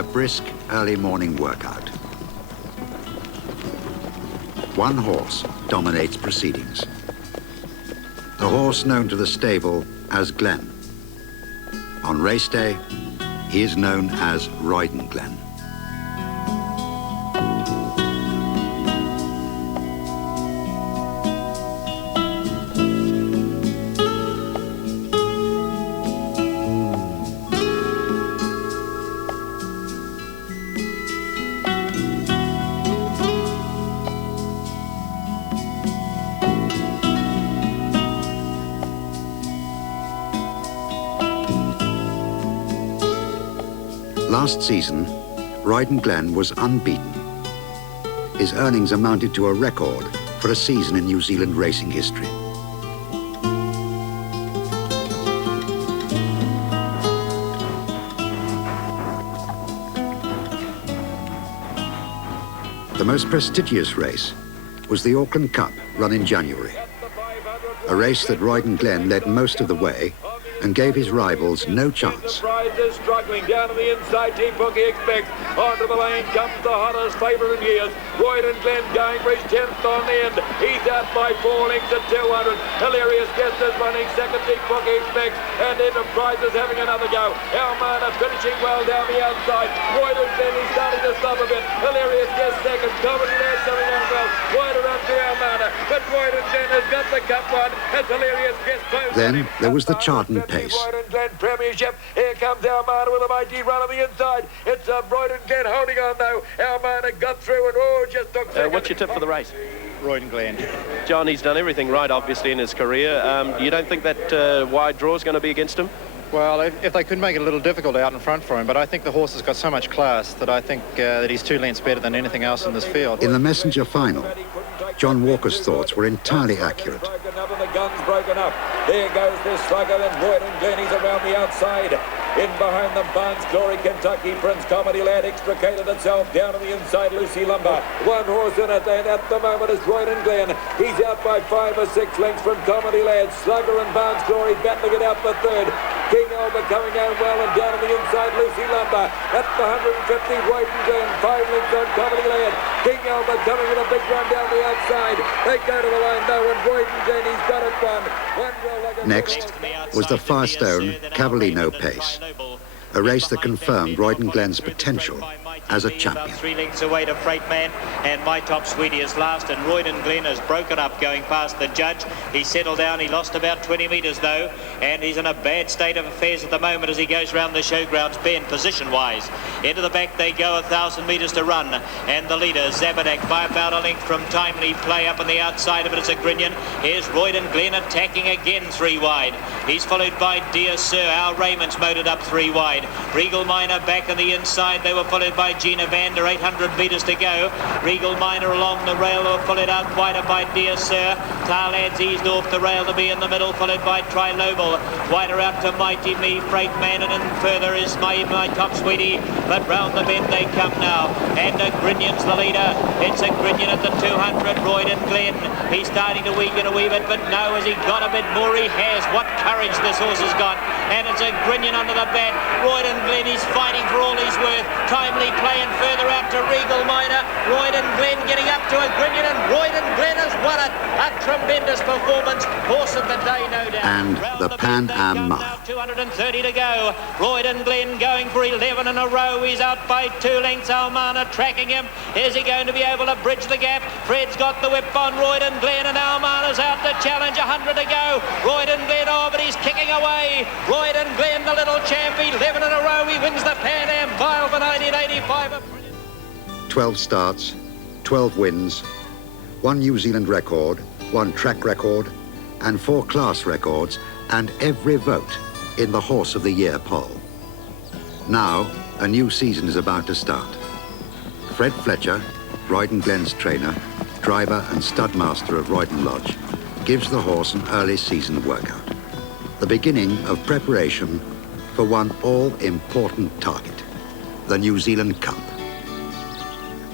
a brisk early morning workout. One horse dominates proceedings. The horse known to the stable as Glen. On race day, he is known as Roydon Glen. Last season, Roydon Glen was unbeaten. His earnings amounted to a record for a season in New Zealand racing history. The most prestigious race was the Auckland Cup, run in January. A race that Roydon Glen led most of the way and gave his rivals no chance. Is struggling down to the inside. Team Bookie expects. Onto the lane comes the hottest favourite in years. Roydon Glen going for his 10th on the end. He's out by 4 lengths at 200. Hilarious Guest is running second. Team Bookie expects. And Enterprise is having another go. Almana finishing well down the outside. Roydon Glen is starting to stop a bit. Hilarious Guest second. Comedy Lad coming on well. Wide around to Almana. But Roydon Glen has got the cup one. As Hilarious Guest close. Then there was the Charlton pace. Roydon Glen Premiership. Here comes Almana with a mighty run on the inside. It's Roydon Glen holding on though. Almana got through and just took second. What's your tip for the race? Roydon Glen. John, he's done everything right, obviously, in his career. You don't think that wide draw is going to be against him? Well, if they could make it a little difficult out in front for him, but I think the horse has got so much class that I think that he's 2 lengths better than anything else in this field. In the Messenger final, John Walker's thoughts were entirely accurate. The gun's broken up. There goes this slugger, and Roydon Glen, he's around the outside. In behind them, Barnes Glory, Kentucky Prince, Comedy Lad extricated itself down on the inside, Lucy Lumber. One horse in it, and at the moment is Roydon Glen. He's out by 5 or 6 lengths from Comedy Lad. Slugger and Barnes Glory battling it out for third. King Albert coming out well, and down on the inside, Lucy Lumber. At the 150, Roydon Glen, 5 lengths on Comedy Lad. King Albert coming with a big run down the outside. They go to the line though, and Roydon Glen, he's got it done. Next was the Firestone Cavallino pace, a race that confirmed Roydon Glen's potential as a champion. 3 lengths away to Freightman, and My Top Sweetie is last, and Roydon Glen has broken up going past the judge. He settled down, he lost about 20 metres though, and he's in a bad state of affairs at the moment as he goes round the showgrounds bend position-wise. Into the back they go, 1,000 metres to run, and the leader, Zabadak, by about a length from Timely Play. Up on the outside of it is a Grinion. Here's Roydon Glen attacking again 3 wide. He's followed by Dear Sir. Al Raymond's motored up 3 wide. Regal Miner back on the inside. They were followed by Gina Vander, 800 metres to go. Regal Miner along the rail, or followed out wider by Dear Sir. Tarlad's eased off the rail to be in the middle, followed by Trilobal. Wider out to Mighty Me, Freightman, and in further is My Top Sweetie. But round the bend they come now, and Grinion's the leader. It's a Grinion at the 200, Roydon Glen. He's starting to weaken a wee bit, but no, has he got a bit more? He has. What courage this horse has got. And it's a Grinion under the bat. Roydon Glen, he's fighting for all he's worth. Timely Play, and further out to Regal Miner. Roydon Glen getting up to a Grinion, and Roydon Glen has won it. A tremendous performance. Horse of the day, no doubt. And the Pan Am Mile. 230 to go. Roydon Glen going for 11 in a row. He's out by 2 lengths. Almana tracking him. Is he going to be able to bridge the gap? Fred's got the whip on Roydon Glen, and Almana's out to challenge. 100 to go. Roydon Glen, oh, but he's kicking away. Roydon Glen, the little champ, 11 in a row. He wins the Pan Am Mile for 1985. 12 starts, 12 wins, 1 New Zealand record, 1 track record, and 4 class records, and every vote in the Horse of the Year poll. Now, a new season is about to start. Fred Fletcher, Roydon Glen's trainer, driver and studmaster of Roydon Lodge, gives the horse an early season workout. The beginning of preparation for one all-important target, the New Zealand Cup.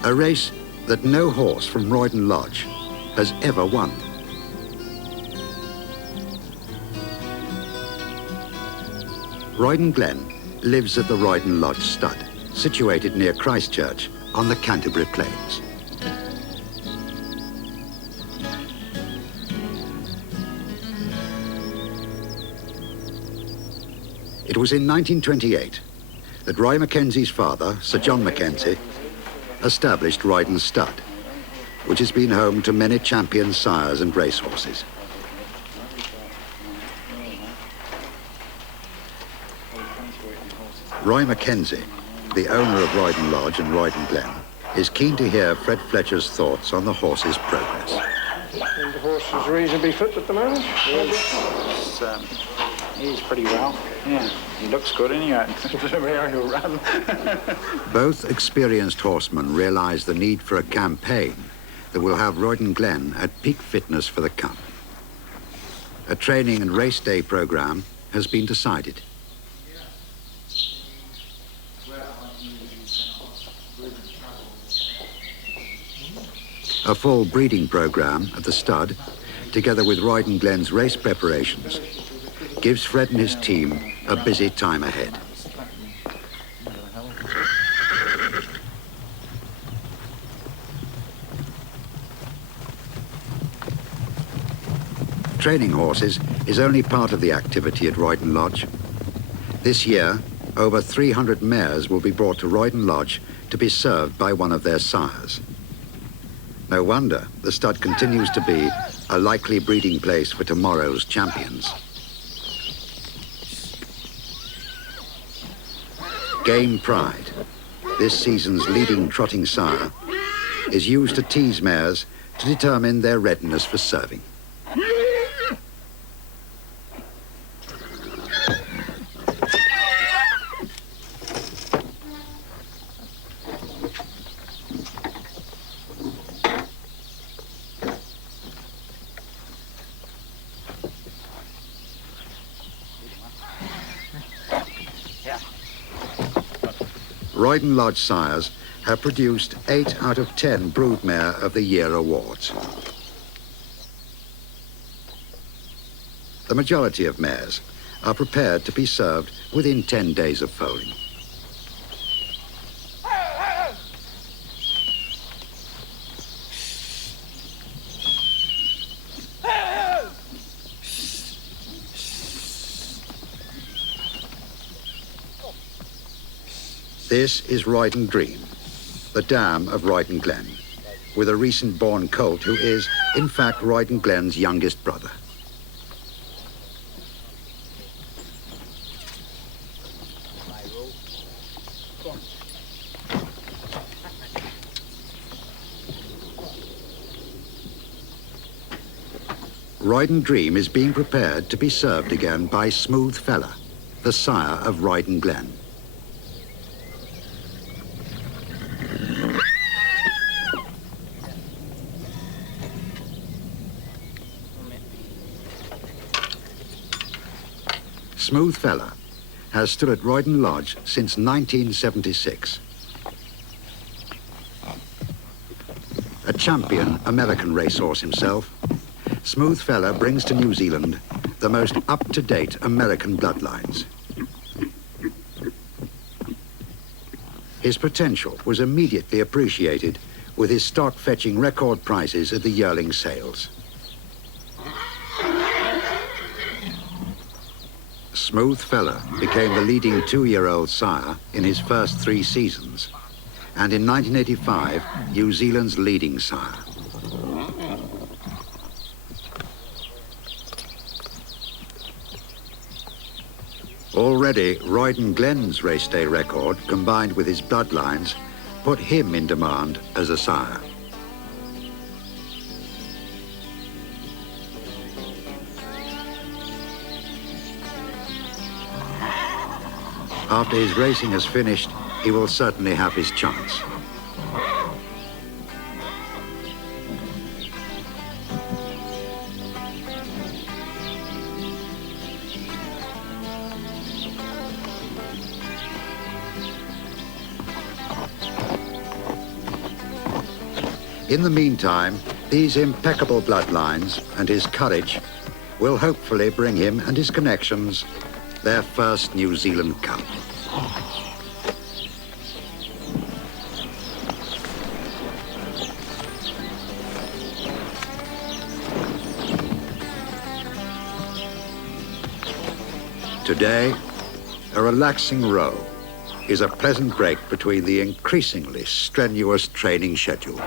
A race that no horse from Roydon Lodge has ever won. Roydon Glen lives at the Roydon Lodge stud, situated near Christchurch on the Canterbury Plains. It was in 1928 that Roy McKenzie's father, Sir John McKenzie, established Roydon Stud, which has been home to many champion sires and racehorses. Roy McKenzie, the owner of Roydon Lodge and Roydon Glen, is keen to hear Fred Fletcher's thoughts on the horse's progress. And the horse is reasonably fit at the moment? He's pretty well. Yeah, he looks good anyway. He'll run. Both experienced horsemen realise the need for a campaign that will have Roydon Glen at peak fitness for the Cup. A training and race day programme has been decided. A full breeding programme at the stud, together with Roydon Glen's race preparations, gives Fred and his team a busy time ahead. Training horses is only part of the activity at Roydon Lodge. This year, over 300 mares will be brought to Roydon Lodge to be served by one of their sires. No wonder the stud continues to be a likely breeding place for tomorrow's champions. Game Pride, this season's leading trotting sire, is used to tease mares to determine their readiness for serving. Roydon Lodge sires have produced 8 out of 10 Broodmare of the Year awards. The majority of mares are prepared to be served within 10 days of foaling. This is Roydon Dream, the dam of Roydon Glen, with a recent born colt who is, in fact, Roydon Glen's youngest brother. Roydon Dream is being prepared to be served again by Smooth Fella, the sire of Roydon Glen. Smooth Fella has stood at Roydon Lodge since 1976. A champion American racehorse himself, Smooth Fella brings to New Zealand the most up-to-date American bloodlines. His potential was immediately appreciated with his stock fetching record prices at the yearling sales. Smooth Fella became the leading 2-year-old sire in his first 3 seasons, and in 1985, New Zealand's leading sire. Already, Roydon Glen's race day record, combined with his bloodlines, put him in demand as a sire. After his racing has finished, he will certainly have his chance. In the meantime, these impeccable bloodlines and his courage will hopefully bring him and his connections their first New Zealand Cup. Today, a relaxing row is a pleasant break between the increasingly strenuous training schedule.